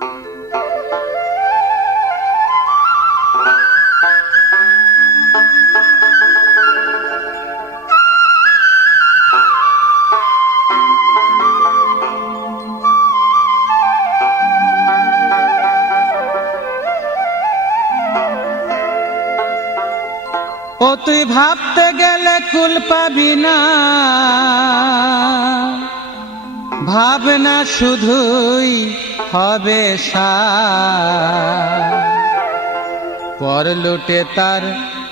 ও তুই ভাবতে গেলে কুল পাবি না, ভাবনা শুধুই হবে সার। পর লুটে তার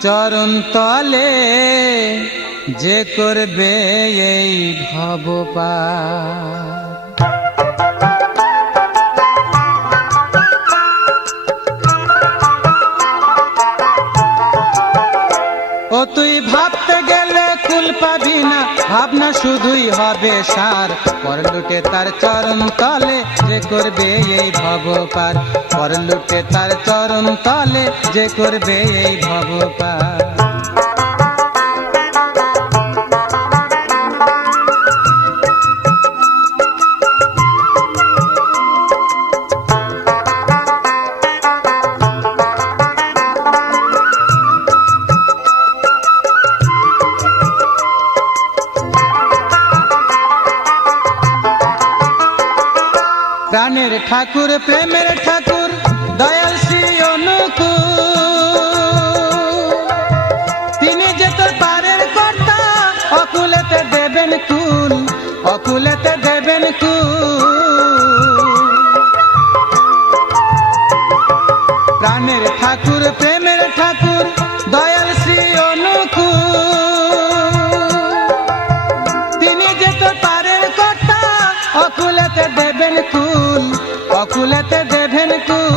চরণ তলে যে করবে এই ভব পার। ও তুই ভাবতে গেলে কুল পাবি না, ভাবনা শুধুই হবে সার। পর লুটে তার চরণ তলে যে করবে এই ভব পার। পর লুটে তার চরণ তলে যে করবে এই ভব পার। প্রাণের ঠাকুর প্রেমের ঠাকুর দয়াল শ্রী অনুকূল, তিনি যে তোর পারের কর্তা, অকুলেতে দেবেন কুল, অকুলেতে দেবেন কুল। প্রাণের ঠাকুর প্রেমের ঠাকুর দয়াল শ্রী অনুকূল, তিনি যে তোর পারের কর্তা, অকুলেতে দেবেন কুল, অকুলেতে দেবেন কুল।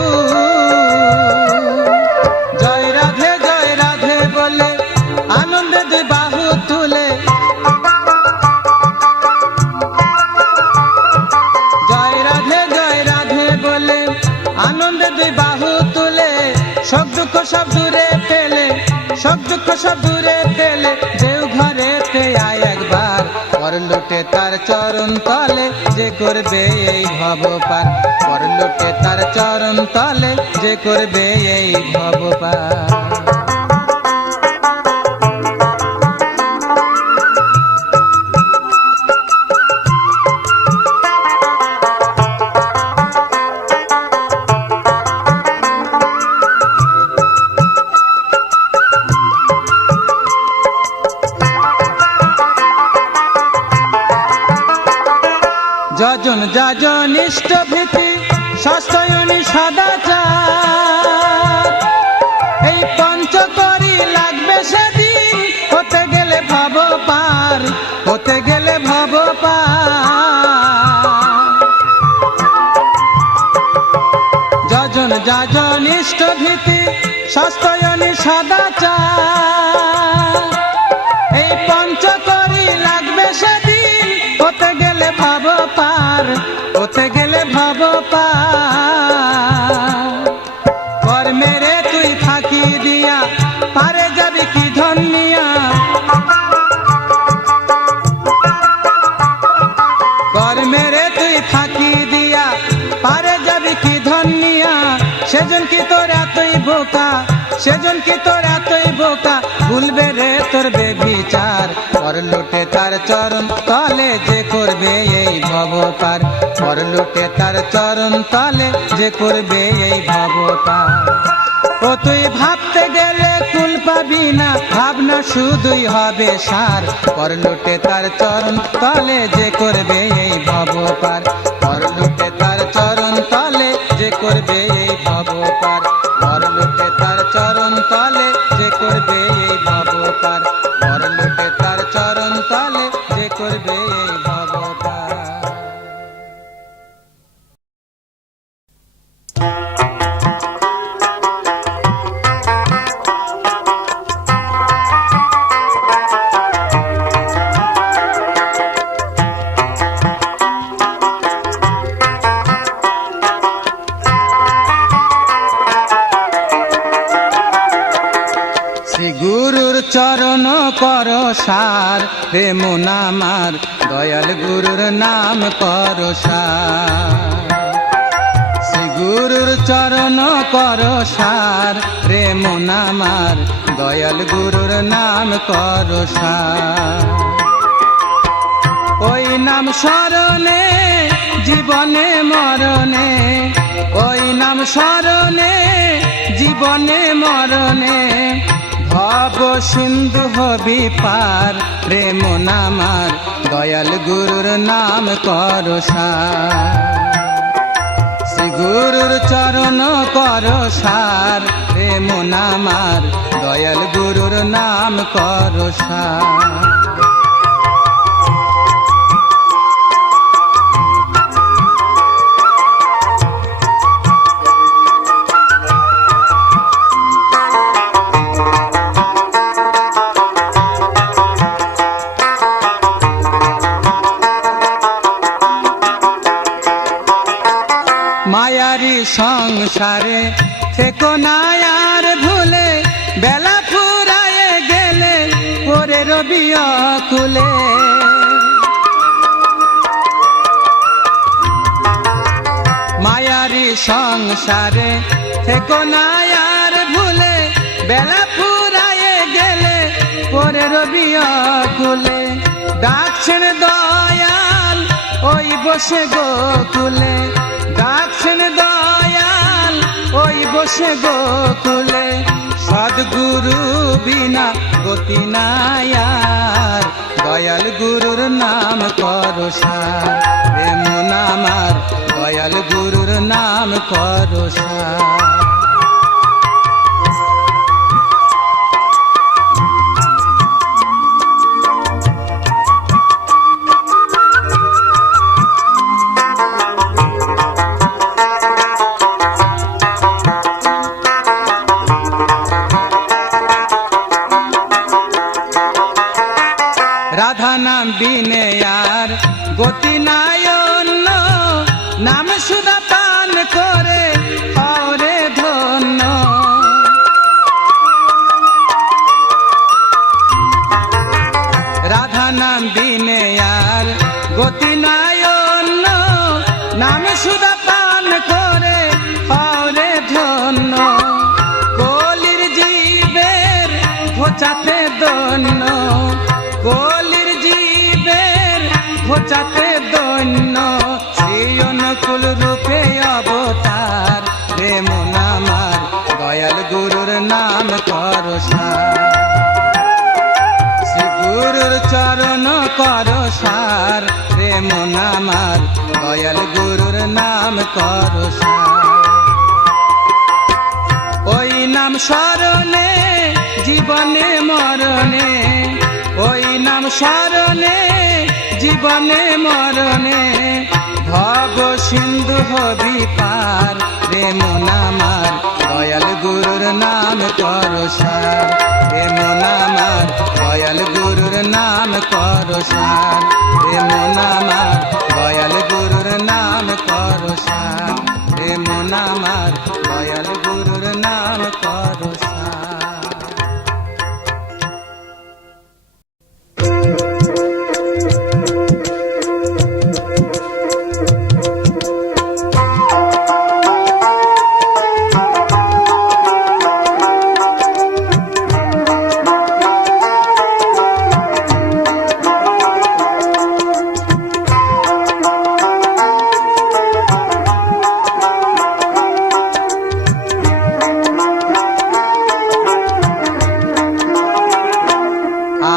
জয় রাধে বলে আনন্দে দুই বাহু তুলে, জয় রাধে বলে আনন্দে দুই বাহু তুলে, সব দুঃখ সব দূরে পেলে, সব দুঃখ সব দূরে পেলে, দেও ঘরেতে আয় একবার। পর লুটে তার চরণ তলে যে করবে এই ভব পার। পর লুটে তার চরণ তলে যে করবে এই ভব পার। যজন যাজন ইষ্ট ভীতি সস্তয়নী সদাচার, এই পঞ্চকরি লাগবে সেদিন, হতে গেলে ভব পার, হতে গেলে ভব পার। যজন যাজন ইষ্ট ভীতি সস্তয়নী সদাচার, এই পঞ্চকরি লাগবে সেদিন, হতে গেলে ভব পার, হতে গেলে ভব পার। কর মেরে তুই ফাঁকি দিয়া পারে যাবি কি ধন্যিয়া, কর মেরে তুই ফাঁকি দিয়া পারে যাবি কি ধন্যিয়া। সেজন কি তোর এতই বোকা, সেজন কি তোর এতই বোকা, ভুলবে রে তোর বেবিচার। পর লুটে তার চরণ তলে যে করবে এই ভব পার। পর লুটে তার চরণ তলে যে করবে এই ভব পার। ও তুই ভাবতে গেলে কুল পাবি না, ভাবনা শুধুই হবে সার। পর লুটে তার চরণ তলে যে করবে এই ভব পার। পর লুটে তার চরণ তলে যে করবে এই ভব পার। পর লুটে তার চরণ তলে যে করবে এই ভব পার। পর লুটে তার চরণ তলে যে করবে এই ভব পার। গুরুর চরণ কর সার, প্রেম নামার দয়াল গুরুর নাম কর সার। চরণ কর সার রে মন আমার, দয়াল গুরুর নাম কর সার। ওই নাম স্মরণে জীবনে মরণে, ওই নাম স্মরণে জীবনে মরণে, ভব সিন্ধু হবি পার রে মন আমার, দয়াল গুরুর নাম কর সার। শ্রী গুরুর চরণ কর সার রে মন আমার, দয়াল গুরুর নাম কর সার। মায়ারি সংসারে থেকো না আর ভুলে, বেলা ফুরায়ে গেলে পরে রবি অকুলে। মায়ারি সংসারে থেকো না আর ভুলে, বেলা ফুরায়ে গেলে পরে রবি অকুলে। ডাকছেন দয়াল ওই বসে গোকুলে, ডাকছেন দয়াল ওই বসে গোকুলে, সদ্গুরু বিনা গতি নাই আর, দয়াল গুরুর নাম কর সার রে মন আমার, দয়াল গুরুর নাম কর সার। রাধা নাম বিনে আর গতি নাই অন্য, নাম সুধা পান করে হরে ধন্য। রাধা নাম বিনে আর গতি নাই অন্য, নাম সুধা পান করে হরে ধন্য। কলির জীবের ঘোচাতে দন্য, কলির জীবের ঘোচাতে দন্য, সেই অনুকূল রূপে অবতার রে মন আমার, দয়াল গুরুর নাম কর সার। শ্রী গুরুর চরণ কর সার রে মন আমার, দয়াল গুরুর নাম কর সার। ওই নাম স্মরণে জীবনে মরণে, ওই নাম স্মরণে জীবনে মরণে, ভব সিন্ধু হবি পার রে মন আমার, দয়াল গুরুর নাম কর সার রে মন আমার, দয়াল গুরুর নাম কর সার রে মন আমার, দয়াল গুরুর নাম কর সার রে মন আমার, দয়াল গুরুর নাম কর সার।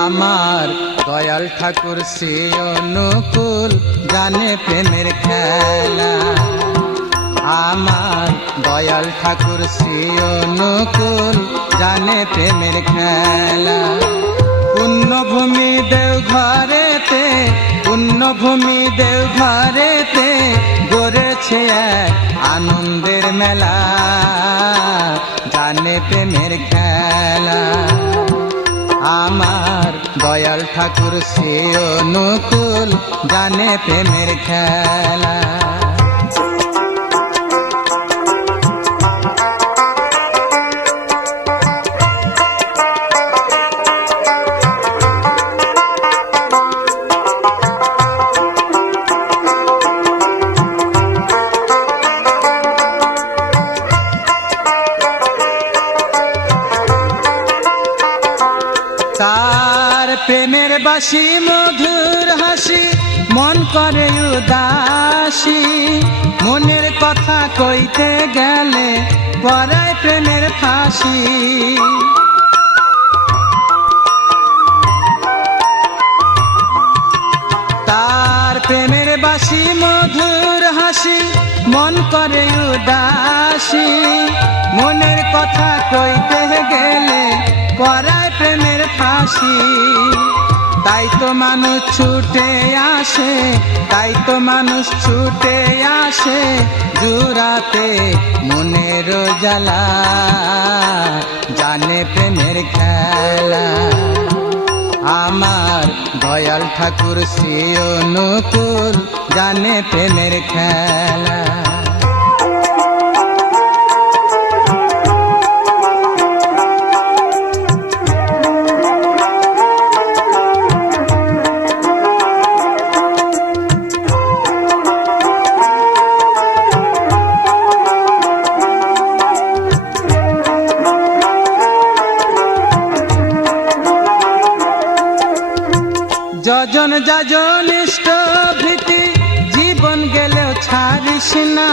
আমার দয়াল ঠাকুর সে অনুকূল, জানে প্রেমের খেলা। আমার দয়াল ঠাকুর সে অনুকূল, জানে প্রেমের খেলা। পুণ্যভূমি দেওঘরেতে, পুণ্যভূমি দেওঘরেতে গড়েছে এক আনন্দের মেলা, জানে প্রেমের খেলা। আমার দয়াল ঠাকুর সে অনুকূল, জানে প্রেমের খেলা। বাসি মধুর হাসি মন করে উদাসী, মনের কথা কইতে গেলে পরায় প্রেমের ফাঁসি। তার প্রেমের বাসি মধুর হাসি মন করে উদাসী, মনের কথা কইতে গেলে পরায় প্রেমের ফাঁসি। তাই তো মানুষ ছুটে আসে, তাই তো মানুষ ছুটে আসে জুড়াতে মনের জ্বালা, জানে প্রেমের খেলা। আমার দয়াল ঠাকুর শ্রী অনুকূল জানে প্রেমের খেলা। যজন যাজন ইষ্ট ভীতি জীবন গেলেও ছাড়িস না,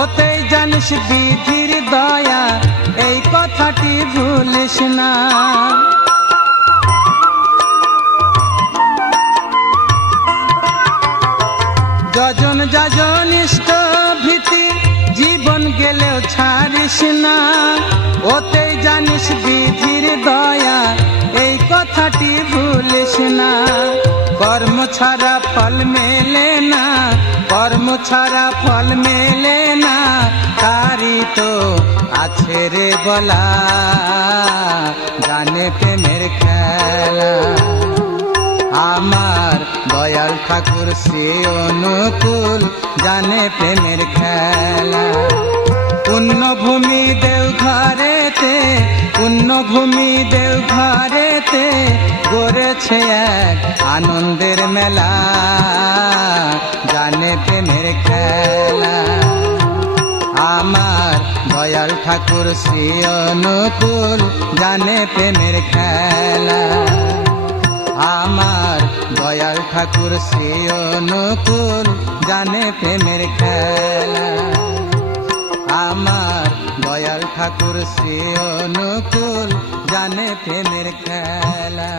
ওতেই জানিস বিধির দয়া এই কথাটি ভুলিস না। যজন যাজন ইষ্ট ভীতি জীবন গেলেও ছাড়িস না, ওতেই জানিস বিধির দয়া এই কথাটি ভুলিস না। কর্ম ছাড়া ফল মেলে না, কর্ম ছাড়া ফল মেলে না, তারি তো আছে রে বলা, জানে প্রেমের খেলা। আমার দয়াল ঠাকুর শ্রী অনুকূল জানে প্রেমের খেলা। পুণ্যভূমি দেওঘরেতে, পুণ্যভূমি দেওঘরেতে গড়েছে এক আনন্দের মেলা, জানে প্রেমের খেলা। আমার দয়াল ঠাকুর শ্রী অনুকূল জানে প্রেমের খেলা। আমার দয়াল ঠাকুর শ্রী অনুকূল জানে প্রেমের খেলা। আমার দয়াল ঠাকুর শ্রী অনুকূল জানে প্রেমের খেলা।